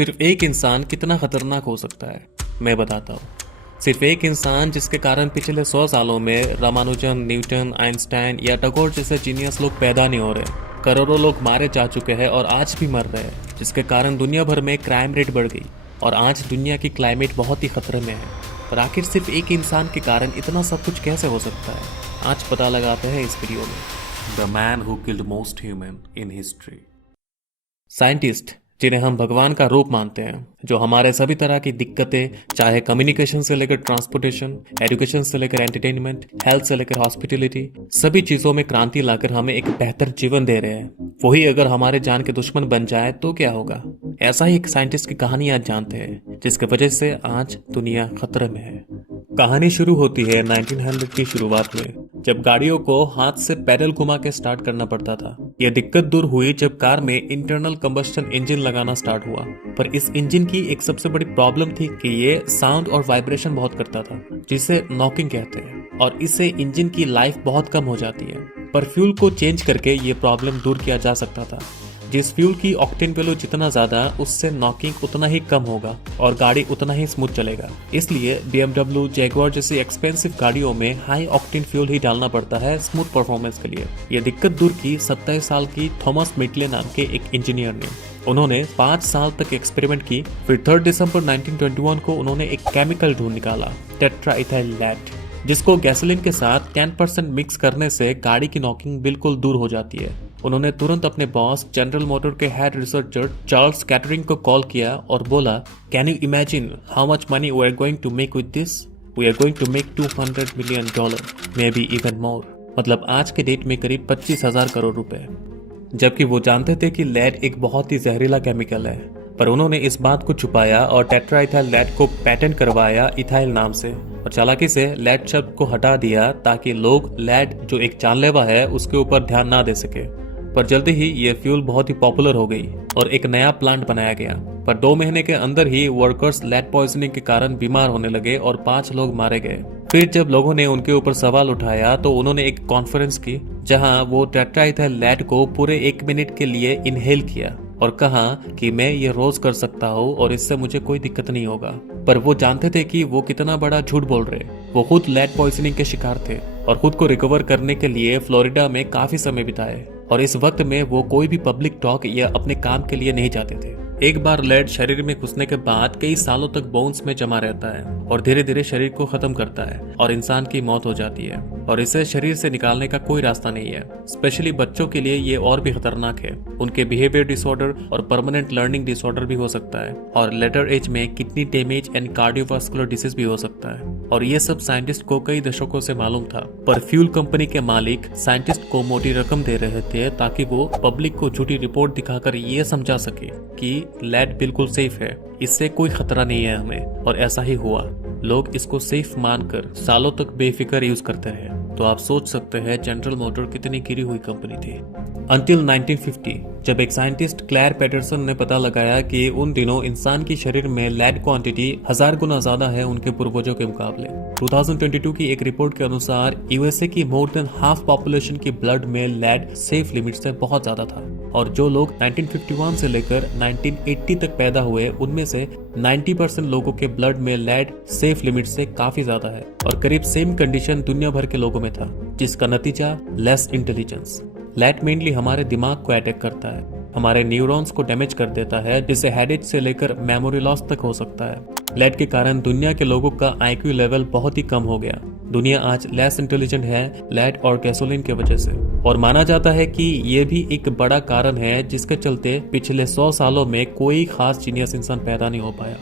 सिर्फ एक इंसान कितना खतरनाक हो सकता है, मैं बताता हूँ। सिर्फ एक इंसान जिसके कारण पिछले 100 सालों में रामानुजन, न्यूटन, आइंस्टाइन या टैगोर जैसे जीनियस लोग पैदा नहीं हो रहे। करोड़ों लोग मारे जा चुके हैं और आज भी मर रहे हैं, जिसके कारण दुनिया भर में क्राइम रेट बढ़ गई और आज दुनिया की क्लाइमेट बहुत ही खतरे में है। पर आखिर सिर्फ एक इंसान के कारण इतना सब कुछ कैसे हो सकता है, आज पता लगाते हैं इस वीडियो में। The man who killed most human in history. Scientist जिन्हें हम भगवान का रूप मानते हैं, जो हमारे सभी तरह की दिक्कतें, चाहे कम्युनिकेशन से लेकर ट्रांसपोर्टेशन, एजुकेशन से लेकर एंटरटेनमेंट, हेल्थ से लेकर हॉस्पिटलिटी, सभी चीजों में क्रांति लाकर हमें एक बेहतर जीवन दे रहे हैं, वही अगर हमारे जान के दुश्मन बन जाए तो क्या होगा। ऐसा ही एक साइंटिस्ट की कहानी आज जानते हैं, जिसके वजह से आज दुनिया खतरे में है। कहानी शुरू होती है 1900 की शुरुआत में, जब गाड़ियों को हाथ से पैडल घुमा के स्टार्ट करना पड़ता था। यह दिक्कत दूर हुई जब कार में इंटरनल कंबस्शन इंजन लगाना स्टार्ट हुआ। पर इस इंजन की एक सबसे बड़ी प्रॉब्लम थी कि ये साउंड और वाइब्रेशन बहुत करता था, जिसे नॉकिंग कहते हैं, और इससे इंजन की लाइफ बहुत कम हो जाती है। पर फ्यूल को चेंज करके ये प्रॉब्लम दूर किया जा सकता था। जिस फ्यूल की ऑक्टेन वैल्यू जितना ज्यादा, उससे नॉकिंग उतना ही कम होगा और गाड़ी उतना ही स्मूथ चलेगा। इसलिए BMW, जैगुआर जैसी एक्सपेंसिव गाड़ियों में हाई ऑक्टेन फ्यूल ही डालना पड़ता है स्मूथ परफॉर्मेंस के लिए। यह दिक्कत दूर की 27 साल की थॉमस मिटले नाम के एक इंजीनियर ने। उन्होंने 5 साल तक एक्सपेरिमेंट की। फिर 3 दिसंबर 1921 को उन्होंने एक केमिकल ढूंढ निकाला, टेट्राइथाइल लेड, जिसको गैसोलीन के साथ 10% मिक्स करने से गाड़ी की नॉकिंग बिल्कुल दूर हो जाती है। उन्होंने तुरंत अपने बॉस जनरल मोटर के हेड रिसर्चर चार्ल्स कैटरिंग को कॉल किया और बोला, can you imagine how much money we are going to make with this? We are going to make $200 million, maybe even more. मतलब आज के date में करीब 25,000 करोड़ रुपए। जबकि वो जानते थे कि लेड एक बहुत ही जहरीला केमिकल है, पर उन्होंने इस बात को छुपाया और टेट्राइथाइल लेड को पेटेंट करवाया इथाइल नाम से, और चालाकी से लेड शब्द को हटा दिया ताकि लोग लेड जो एक जानलेवा है उसके ऊपर ध्यान ना दे सके। पर जल्दी ही ये फ्यूल बहुत ही पॉपुलर हो गई और एक नया प्लांट बनाया गया। पर 2 महीने के अंदर ही वर्कर्स लेड पॉइजनिंग के कारण बीमार होने लगे और 5 लोग मारे गए। फिर जब लोगों ने उनके ऊपर सवाल उठाया तो उन्होंने एक कॉन्फ्रेंस की, जहां वो टेट्राइथाइल लेड को पूरे 1 मिनट के लिए इनहेल किया और कहा कि मैं ये रोज कर सकता हूँ और इससे मुझे कोई दिक्कत नहीं होगा। पर वो जानते थे कि वो कितना बड़ा झूठ बोल रहे। वो खुद लेड पॉइजनिंग के शिकार थे और खुद को रिकवर करने के लिए फ्लोरिडा में काफी समय बिताए, और इस वक्त में वो कोई भी पब्लिक टॉक या अपने काम के लिए नहीं जाते थे। एक बार लेड शरीर में घुसने के बाद कई सालों तक बोन्स में जमा रहता है और धीरे धीरे शरीर को खत्म करता है और इंसान की मौत हो जाती है, और इसे शरीर से निकालने का कोई रास्ता नहीं है। स्पेशली बच्चों के लिए ये और भी खतरनाक है। उनके बिहेवियर डिसऑर्डर और परमानेंट लर्निंग डिसऑर्डर भी हो सकता है, और लेटर एज में kidney damage and cardiovascular disease भी हो सकता है। और ये सब साइंटिस्ट को कई दशकों से मालूम था, पर फ्यूल कंपनी के मालिक साइंटिस्ट को मोटी रकम दे रहे थे ताकि वो पब्लिक को झूठी रिपोर्ट दिखाकर ये समझा सके कि लेड बिल्कुल सेफ है, इससे कोई खतरा नहीं है हमें। और ऐसा ही हुआ। लोग इसको सेफ मानकर सालों तक बेफिक्र यूज करते रहे। तो आप सोच सकते हैं जनरल मोटर कितनी गिरी हुई कंपनी थी। अंटिल 1950, जब एक साइंटिस्ट क्लेयर पैटरसन ने पता लगाया कि उन दिनों इंसान की शरीर में लेड क्वांटिटी 1000 गुना ज्यादा है उनके पूर्वजों के मुकाबले। 2022 की एक रिपोर्ट के अनुसार यूएसए की मोर देन हाफ पॉपुलेशन की ब्लड में लेड सेफ लिमिट से बहुत ज्यादा था, और जो लोग 1951 से लेकर 1980 तक पैदा हुए उनमें से 90% लोगों के ब्लड में लेड सेफ लिमिट से काफी ज्यादा है, और करीब सेम कंडीशन दुनिया भर के लोगों में था, जिसका नतीजा लेस इंटेलिजेंस। लेड मेनली हमारे दिमाग को अटैक करता है, हमारे न्यूरॉन्स को डैमेज कर देता है, जिससे हेडेक से लेकर मेमोरी लॉस तक हो सकता है। लेड के कारण दुनिया के लोगों का IQ लेवल बहुत ही कम हो गया। दुनिया आज लेस इंटेलिजेंट है लेड और गैसोलीन के वजह से, और माना जाता है कि ये भी एक बड़ा कारण है जिसके चलते पिछले 100 सालों में कोई खास जीनियस इंसान पैदा नहीं हो पाया।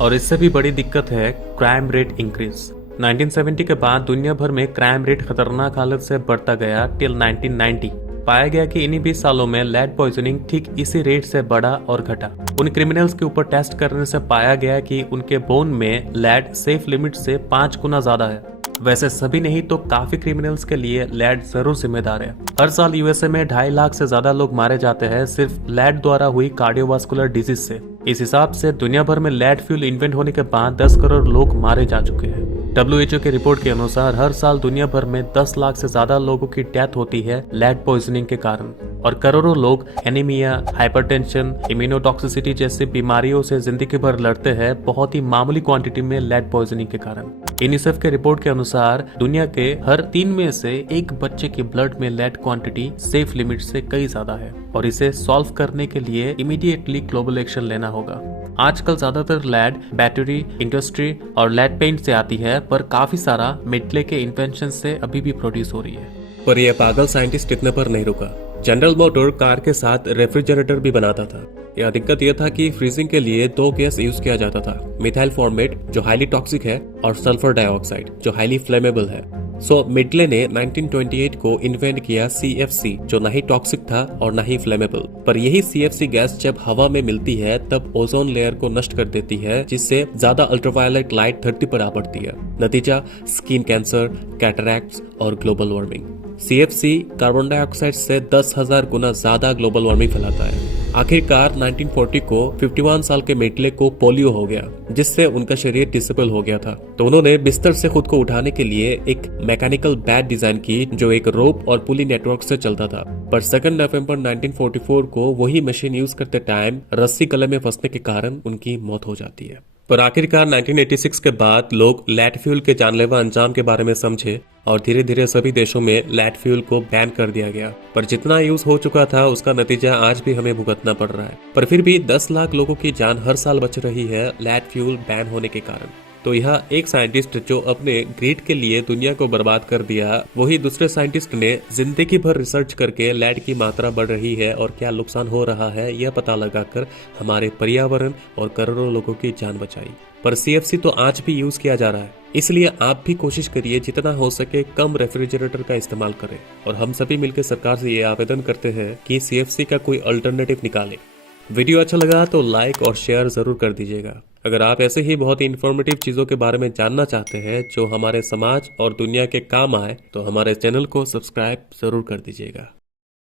और इससे भी बड़ी दिक्कत है क्राइम रेट इंक्रीज। 1970 के बाद दुनिया भर में क्राइम रेट खतरनाक हालत से बढ़ता गया टिल 1990। पाया गया कि इन्हीं 20 सालों में लेड पॉइजनिंग ठीक इसी रेट से बढ़ा और घटा। उन क्रिमिनल्स के ऊपर टेस्ट करने से पाया गया कि उनके बोन में लेड सेफ लिमिट से 5 गुना ज्यादा है। वैसे सभी नहीं तो काफी क्रिमिनल्स के लिए लेड जरूर जिम्मेदार है। हर साल यूएसए में 2.5 लाख से ज्यादा लोग मारे जाते हैं सिर्फ लेड द्वारा हुई कार्डियोवास्कुलर डिजीज से। इस हिसाब से दुनिया भर में लेड फ्यूल इन्वेंट होने के बाद 10 करोड़ लोग मारे जा चुके हैं। WHO की रिपोर्ट के अनुसार हर साल दुनिया भर में 10 लाख से ज्यादा लोगों की डेथ होती है लेड पॉइजनिंग के कारण, और करोड़ों लोग एनीमिया, हाइपरटेंशन, इम्यूनोटॉक्सिसिटी जैसी बीमारियों से जिंदगी भर लड़ते हैं बहुत ही मामूली क्वांटिटी में लेड पॉइजनिंग के कारण। यूनिसेफ के रिपोर्ट के अनुसार दुनिया के हर 3 में से 1 बच्चे के ब्लड में लेड क्वांटिटी सेफ लिमिट से कई ज्यादा है और इसे सॉल्व करने के लिए इमीडिएटली ग्लोबल एक्शन लेना होगा। आजकल ज्यादातर लेड बैटरी इंडस्ट्री और लेड पेंट से आती है, पर काफी सारा मिडले के इन्वेंशन से अभी भी प्रोड्यूस हो रही है। पर यह पागल साइंटिस्ट इतने पर नहीं रुका। जनरल मोटर कार के साथ रेफ्रिजरेटर भी बनाता था। यह दिक्कत यह था कि फ्रीजिंग के लिए 2 गैस यूज किया जाता था, मिथाइल फॉर्मेट जो हाईली टॉक्सिक है और सल्फर डाइऑक्साइड जो हाईली फ्लेमेबल है। सो मिडले ने 1928 को इन्वेंट किया CFC जो ना ही टॉक्सिक था और ना ही फ्लेमेबल। पर यही CFC गैस जब हवा में मिलती है तब ओजोन लेयर को नष्ट कर देती है, जिससे ज्यादा अल्ट्रावायलेट लाइट धरती पर आ पड़ती है। नतीजा स्किन कैंसर, कैटरैक्ट्स और global warming. CFC carbon dioxide से 10,000 गुना ज्यादा ग्लोबल वार्मिंग फैलाता है। आखिरकार 1940 को 51 साल के मिडले को पोलियो हो गया, जिससे उनका शरीर डिसेबल हो गया था। तो उन्होंने बिस्तर से खुद को उठाने के लिए एक मैकेनिकल बैट डिजाइन की जो एक रोप और पुली नेटवर्क से चलता था। पर 2 नवंबर 1944 को वही मशीन यूज करते टाइम रस्सी गले में फंसने के कारण उनकी मौत हो जाती है। पर आखिरकार 1986 के बाद लोग लेड फ्यूल के जानलेवा अंजाम के बारे में समझे और धीरे धीरे सभी देशों में लेड फ्यूल को बैन कर दिया गया। पर जितना यूज हो चुका था उसका नतीजा आज भी हमें भुगतना पड़ रहा है। पर फिर भी 10 लाख लोगों की जान हर साल बच रही है लेड फ्यूल बैन होने के कारण। तो यह एक साइंटिस्ट जो अपने ग्रीड के लिए दुनिया को बर्बाद कर दिया, वही दूसरे साइंटिस्ट ने जिंदगी भर रिसर्च करके लेड की मात्रा बढ़ रही है और क्या नुकसान हो रहा है यह पता लगाकर हमारे पर्यावरण और करोड़ों लोगों की जान बचाई। पर CFC तो आज भी यूज किया जा रहा है, इसलिए आप भी कोशिश करिए जितना हो सके कम रेफ्रिजरेटर का इस्तेमाल करें। और हम सभी मिलकर सरकार से ये आवेदन करते हैं कि CFC का कोई अल्टरनेटिव निकाले। वीडियो अच्छा लगा तो लाइक और शेयर जरूर कर दीजिएगा। अगर आप ऐसे ही बहुत ही इन्फॉर्मेटिव चीजों के बारे में जानना चाहते हैं जो हमारे समाज और दुनिया के काम आए, तो हमारे चैनल को सब्सक्राइब जरूर कर दीजिएगा।